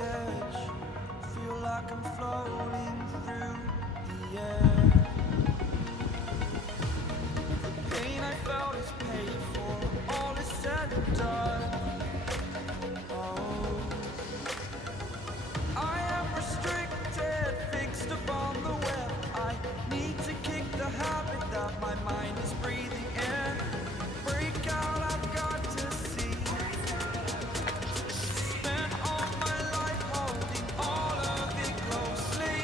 edge. Feel like I'm floating through the air. The pain I felt is paid for. All is said and done. Oh, I am restricted, fixed upon the web. I need to kick the habit that my mind is breathing in. Break out, I've got to see. Spent all my life holding all of it closely.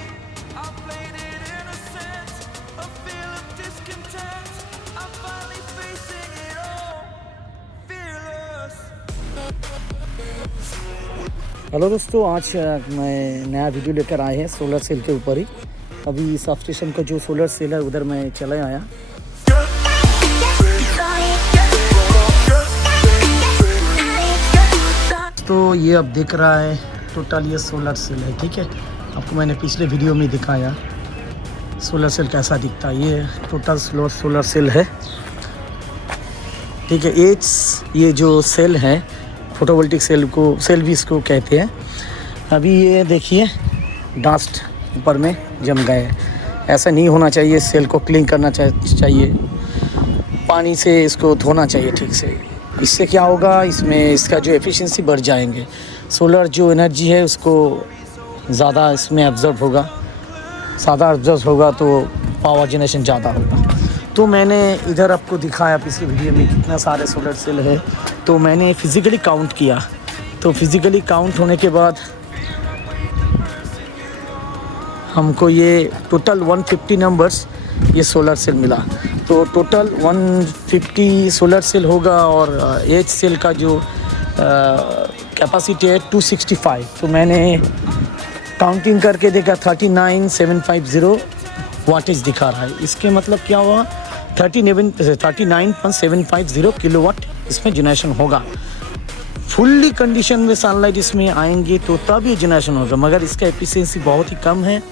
I played it innocent, a feel of discontent. I'm finally facing it all, fearless. Hello दोस्तों, आज मैं नया video लेकर आए हैं solar cell के ऊपर ही। अभी सब स्टेशन का जो सोलर सेल है उधर मैं चला आया। तो ये अब दिख रहा है टोटल ये सोलर सेल है, ठीक है। आपको मैंने पिछले वीडियो में दिखाया सोलर सेल कैसा दिखता है। ये टोटल सोलर सेल है, ठीक है। ये जो सेल है फोटोवोल्टिक सेल भी इसको कहते हैं। अभी ये देखिए डस्ट ऊपर में जम गए, ऐसा नहीं होना चाहिए। सेल को क्लीन करना चाहिए, पानी से इसको धोना चाहिए ठीक से। इससे क्या होगा, इसमें इसका जो एफिशिएंसी बढ़ जाएंगे। सोलर जो एनर्जी है उसको ज़्यादा इसमें ऑब्जर्व होगा, तो पावर जनरेशन ज़्यादा होगा। तो मैंने इधर आपको दिखाया पिछले वीडियो में कितना सारे सोलर सेल है। तो मैंने फिज़िकली काउंट किया, तो फिज़िकली काउंट होने के बाद हमको ये टोटल 150 नंबर्स ये सोलर सेल मिला। तो टोटल 150 सोलर सेल होगा और एच सेल का जो कैपेसिटी है 265। तो मैंने काउंटिंग करके देखा 39,750 वाटेज दिखा रहा है। इसके मतलब क्या हुआ, 39.750 किलोवाट इसमें जनरेशन होगा। फुल्ली कंडीशन में सनलाइट इसमें आएंगे तो तब ये जनरेशन होगा, मगर इसका एफिशिएंसी बहुत ही कम है।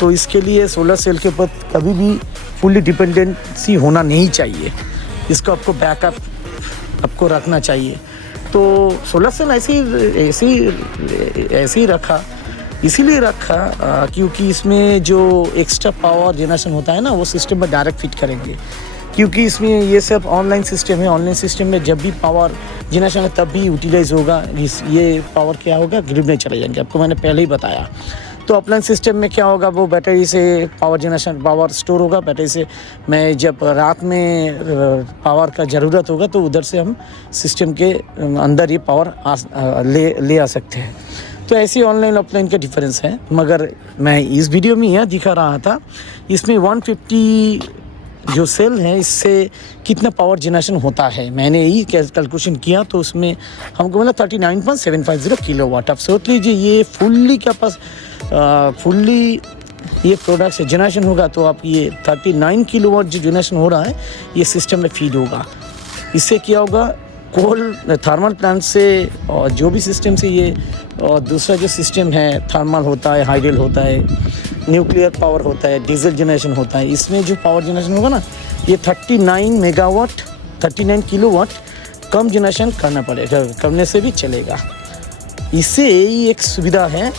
तो इसके लिए सोलर सेल के ऊपर कभी भी फुल्ली डिपेंडेंसी होना नहीं चाहिए। इसको आपको बैकअप आपको रखना चाहिए। तो सोलर सेल ऐसे ही रखा, इसीलिए रखा क्योंकि इसमें जो एक्स्ट्रा पावर जनरेशन होता है ना, वो सिस्टम में डायरेक्ट फिट करेंगे। क्योंकि इसमें ये सब ऑनलाइन सिस्टम है। ऑनलाइन सिस्टम में जब भी पावर जनरेशन है तब भी यूटिलाइज होगा। ये पावर क्या होगा, ग्रिड में चले जाएंगे। आपको मैंने पहले ही बताया। तो ऑफलाइन सिस्टम में क्या होगा, वो बैटरी से पावर स्टोर होगा। बैटरी से मैं जब रात में पावर का ज़रूरत होगा तो उधर से हम सिस्टम के अंदर ये पावर ले आ सकते हैं। तो ऐसे ऑनलाइन ऑफलाइन का डिफरेंस है। मगर मैं इस वीडियो में यह दिखा रहा था, इसमें 150 जो सेल है इससे कितना पावर जनरेशन होता है। मैंने यही कैलकुलेशन किया तो उसमें हमको मिला 39.750 किलोवाट। अब सोच लीजिए ये फुल्ली ये प्रोडक्ट से जनरेशन होगा तो आप ये 39 किलोवाट जो जनरेशन हो रहा है ये सिस्टम में फीड होगा। इससे क्या होगा, कोल थर्मल प्लांट से और जो भी सिस्टम से ये और दूसरा जो सिस्टम है थर्मल होता है, हाइडल होता है, न्यूक्लियर पावर होता है, डीजल जनरेशन होता है। इसमें जो पावर जनरेशन होगा ना, ये 39 किलोवाट कम जनरेशन करना पड़ेगा, करने से भी चलेगा। इससे यही एक सुविधा है,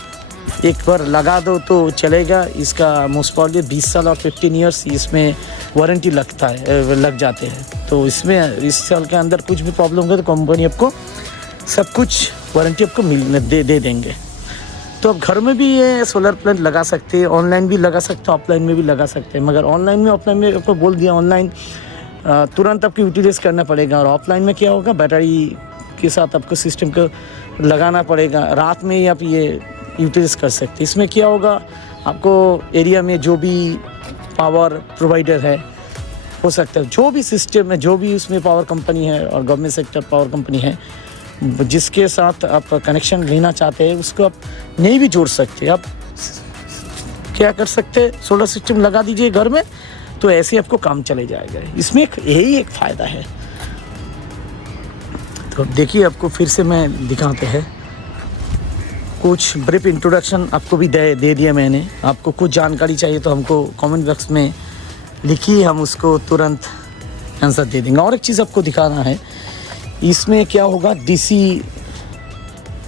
एक बार लगा दो तो चलेगा। इसका मोस्ट प्रॉब्ली 20 साल और 15 ईयर्स इसमें वारंटी लग जाते हैं। तो इसमें इस साल के अंदर कुछ भी प्रॉब्लम होगा तो कंपनी आपको सब कुछ वारंटी आपको दे देंगे। तो आप घर में भी ये सोलर प्लांट लगा सकते हैं, ऑनलाइन भी लगा सकते हैं, ऑफलाइन में भी लगा सकते हैं। मगर ऑनलाइन में ऑफलाइन में आपको बोल दिया, ऑनलाइन तुरंत आपको यूटिलाइज करना पड़ेगा और ऑफलाइन में क्या होगा, बैटरी के साथ आपको सिस्टम को लगाना पड़ेगा। रात में ही आप ये यूटिलाइज कर सकते हैं। इसमें क्या होगा, आपको एरिया में जो भी पावर प्रोवाइडर है हो सकता है, जो भी सिस्टम है, जो भी उसमें पावर कंपनी है और गवर्नमेंट सेक्टर पावर कंपनी है, जिसके साथ आप कनेक्शन लेना चाहते हैं उसको आप नहीं भी जोड़ सकते। आप क्या कर सकते हैं, सोलर सिस्टम लगा दीजिए घर में, तो ऐसे आपको काम चले जाएगा। इसमें यही एक फ़ायदा है। तो देखिए, आपको फिर से मैं दिखाते हैं। कुछ ब्रीफ इंट्रोडक्शन आपको भी दे दिया मैंने। आपको कुछ जानकारी चाहिए तो हमको कमेंट बॉक्स में लिखिए, हम उसको तुरंत आंसर दे देंगे। और एक चीज़ आपको दिखाना है, इसमें क्या होगा, डीसी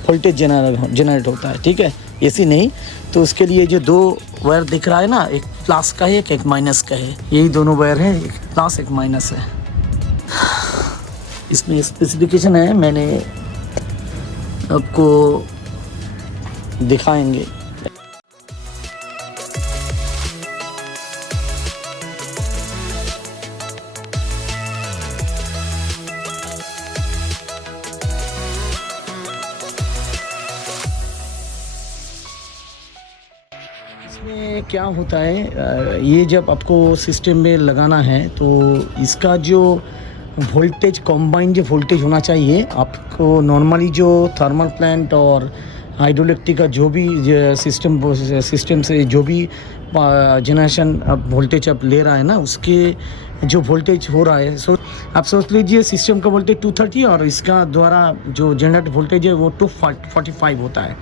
वोल्टेज जनरेट होता है, ठीक है, एसी नहीं। तो उसके लिए जो दो वायर दिख रहा है ना, एक प्लस का है एक माइनस का है, यही दोनों वायर हैं, एक प्लस एक माइनस है। इसमें स्पेसिफिकेशन है, मैंने आपको दिखाएंगे। इसमें क्या होता है, ये जब आपको सिस्टम में लगाना है तो इसका जो वोल्टेज कॉम्बाइंड जो वोल्टेज होना चाहिए, आपको नॉर्मली जो थर्मल प्लांट और हाइड्रोइलेक्ट्रिक का जो भी सिस्टम से जो भी जनरेशन अब वोल्टेज अब ले रहा है ना, उसके जो वोल्टेज हो रहा है, आप सोच लीजिए सिस्टम का वोल्टेज 230 और इसका द्वारा जो जनरेट वोल्टेज है वो 245 होता है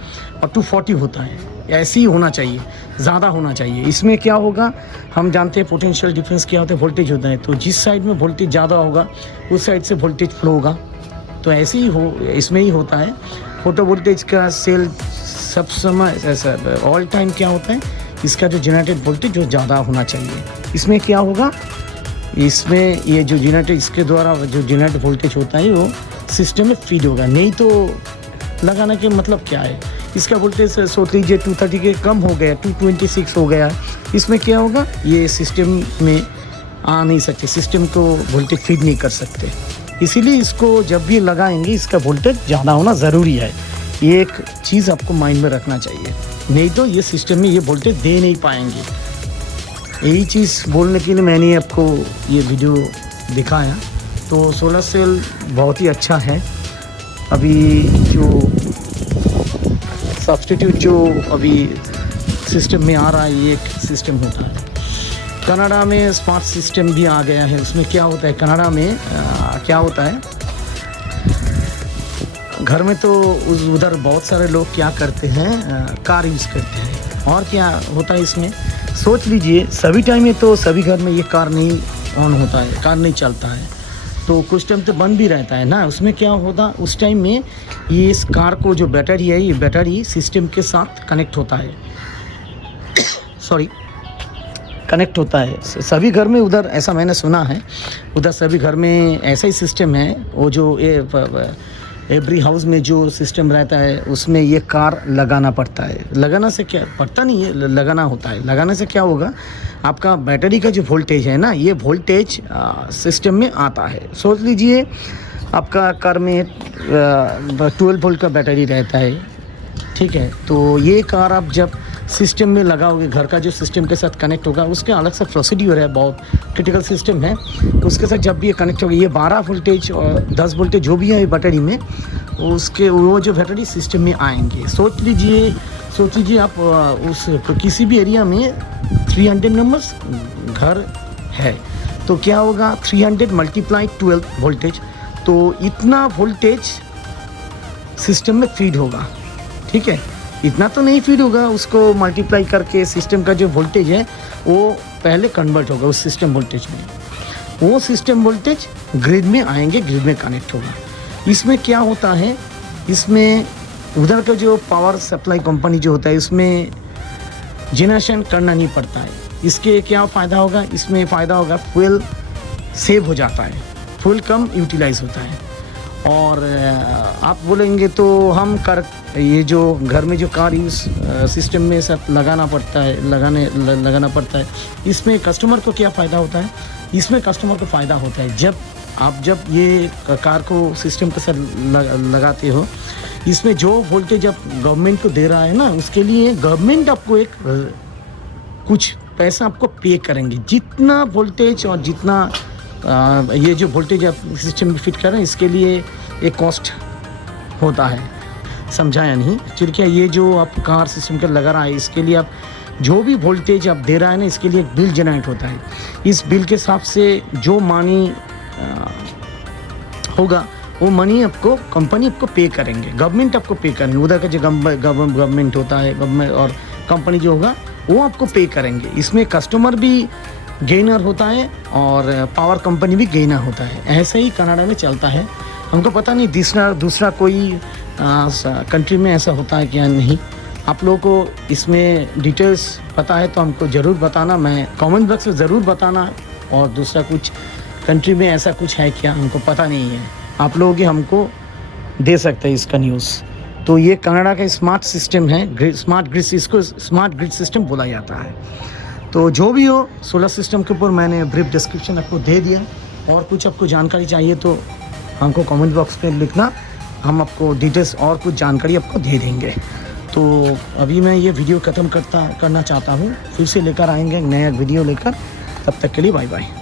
और 240 होता है। ऐसे ही होना चाहिए, ज़्यादा होना चाहिए। इसमें क्या होगा, हम जानते हैं पोटेंशियल डिफरेंस क्या होता है, वोल्टेज होता है। तो जिस साइड में वोल्टेज ज़्यादा होगा उस साइड से वोल्टेज फ्लो होगा। तो ऐसे ही इसमें ही होता है। फोटो वोल्टेज का सेल सब समय ऐसा ऑल टाइम क्या होता है, इसका जो जनरेटेड वोल्टेज जो ज़्यादा होना चाहिए। इसमें क्या होगा, इसमें ये जो जनरेटेड इसके द्वारा जो जनरेट वोल्टेज होता है वो सिस्टम में फीड होगा। नहीं तो लगाने के मतलब क्या है, इसका वोल्टेज सोच लीजिए 230 के कम हो गया, 226 हो गया, इसमें क्या होगा, ये सिस्टम में आ नहीं सकते, सिस्टम को वोल्टेज फीड नहीं कर सकते। इसीलिए इसको जब भी लगाएंगे इसका वोल्टेज ज़्यादा होना ज़रूरी है। ये एक चीज़ आपको माइंड में रखना चाहिए, नहीं तो ये सिस्टम में ये वोल्टेज दे नहीं पाएंगे। यही चीज़ बोलने के लिए मैंने आपको ये वीडियो दिखाया। तो सोलर सेल बहुत ही अच्छा है। अभी जो सब्स्टिट्यूट जो अभी सिस्टम में आ रहा है, ये एक सिस्टम होता है। कनाडा में स्मार्ट सिस्टम भी आ गया है। उसमें क्या होता है, कनाडा में क्या होता है, घर में तो उधर बहुत सारे लोग क्या करते हैं, कार यूज़ करते हैं। और क्या होता है इसमें, सोच लीजिए सभी टाइम में तो सभी घर में ये कार नहीं ऑन होता है, कार नहीं चलता है, तो कुछ टाइम तो बंद भी रहता है ना। उसमें क्या होता, उस टाइम में ये इस कार को जो बैटरी है, ये बैटरी सिस्टम के साथ कनेक्ट होता है कनेक्ट होता है सभी घर में। उधर ऐसा मैंने सुना है, उधर सभी घर में ऐसा ही सिस्टम है। वो जो एवरी हाउस में जो सिस्टम रहता है उसमें ये कार लगाना पड़ता है। लगाना से क्या पड़ता नहीं है, लगाना होता है। लगाने से क्या होगा, आपका बैटरी का जो वोल्टेज है ना, ये वोल्टेज सिस्टम में आता है। सोच लीजिए आपका कार में 12 वोल्ट का बैटरी रहता है, ठीक है। तो ये कार आप जब सिस्टम में लगाओगे, घर का जो सिस्टम के साथ कनेक्ट होगा, उसके अलग से प्रोसीड्यूर है, बहुत क्रिटिकल सिस्टम है। तो उसके साथ जब भी ये कनेक्ट होगा, ये 12 वोल्टेज और 10 वोल्टेज जो भी है बैटरी में, उसके वो जो बैटरी सिस्टम में आएंगे। सोच लीजिए आप उस किसी भी एरिया में 300 नंबर्स घर है, तो क्या होगा, 300 मल्टीप्लाई 12 वोल्टेज, तो इतना वोल्टेज सिस्टम में फीड होगा, ठीक है। इतना तो नहीं फीड होगा, उसको मल्टीप्लाई करके सिस्टम का जो वोल्टेज है वो पहले कन्वर्ट होगा उस सिस्टम वोल्टेज में। वो सिस्टम वोल्टेज ग्रिड में आएंगे, ग्रिड में कनेक्ट होगा। इसमें क्या होता है, इसमें उधर का जो पावर सप्लाई कंपनी जो होता है, उसमें जनरेशन करना नहीं पड़ता है। इसके क्या फ़ायदा होगा, इसमें फ़ायदा होगा, फ्यूल सेव हो जाता है, फ्यूल कम यूटिलाइज होता है। और आप बोलेंगे तो हम ये जो घर में जो कार यूज़ सिस्टम में सब लगाना पड़ता है, इसमें कस्टमर को क्या फ़ायदा होता है, इसमें कस्टमर को फ़ायदा होता है जब ये कार को सिस्टम के साथ लगाते हो, इसमें जो वोल्टेज आप गवर्नमेंट को दे रहा है ना, उसके लिए गवर्नमेंट आपको एक कुछ पैसा आपको पे करेंगे। जितना वोल्टेज और जितना ये जो वोल्टेज आप सिस्टम में फिट कर रहे हैं, इसके लिए एक कॉस्ट होता है। समझाया नहीं एक्चुअली क्या, ये जो आप कार सिस्टम का लगा रहा है, इसके लिए आप जो भी वोल्टेज आप दे रहा है ना, इसके लिए एक बिल जनरेट होता है। इस बिल के हिसाब से जो मनी होगा, वो मनी आपको कंपनी आपको पे करेंगे, गवर्नमेंट आपको पे करेंगे। उधर का जो गवर्नमेंट होता है, गवर्नमेंट और कंपनी जो होगा वो आपको पे करेंगे। इसमें कस्टमर भी गेनर होता है और पावर कंपनी भी गेनर होता है। ऐसे ही कनाडा में चलता है। हमको पता नहीं दूसरा कोई कंट्री में ऐसा होता है क्या नहीं। आप लोगों को इसमें डिटेल्स पता है तो हमको ज़रूर बताना, मैं कमेंट बॉक्स में ज़रूर बताना। और दूसरा कुछ कंट्री में ऐसा कुछ है क्या हमको पता नहीं है, आप लोग ही हमको दे सकते हैं इसका न्यूज़। तो ये कनाडा का स्मार्ट सिस्टम है, स्मार्ट ग्रिड, इसको स्मार्ट ग्रिड सिस्टम बोला जाता है। तो जो भी हो सोलर सिस्टम के ऊपर मैंने ब्रीफ डिस्क्रिप्शन आपको दे दिया। और कुछ आपको जानकारी चाहिए तो हमको कमेंट बॉक्स पे लिखना, हम आपको डिटेल्स और कुछ जानकारी आपको दे देंगे। तो अभी मैं ये वीडियो ख़त्म करना चाहता हूँ, फिर से लेकर आएंगे एक नया वीडियो लेकर। तब तक के लिए बाय बाय।